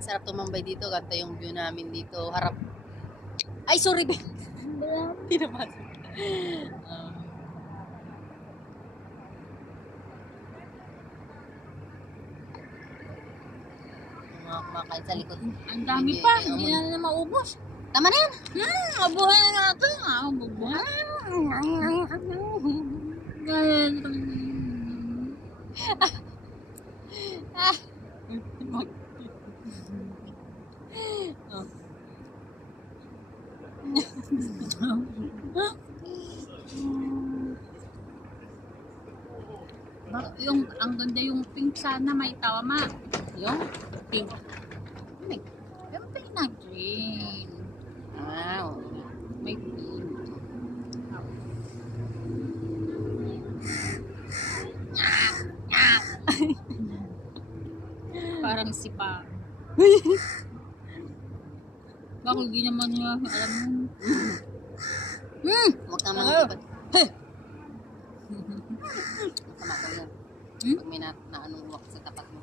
Sarap tumambay dito. Ganda yung view namin dito. Harap. Ay, sorry, Ben. Hindi naman. Mga kumakain sa likod. Ang dami pa, hindi na maubos. Tama na yan. Abuhay na natin. Abuhay. Yung ang ganda yung pink sana may tama. Yung? Pink. Yung pink na green. Ah, May pink. Parang sipa. Bakit hindi naman niya alam mo? huwag kang mangibat. Masama daw yan. Pag may na anong uwak sa tapat mo.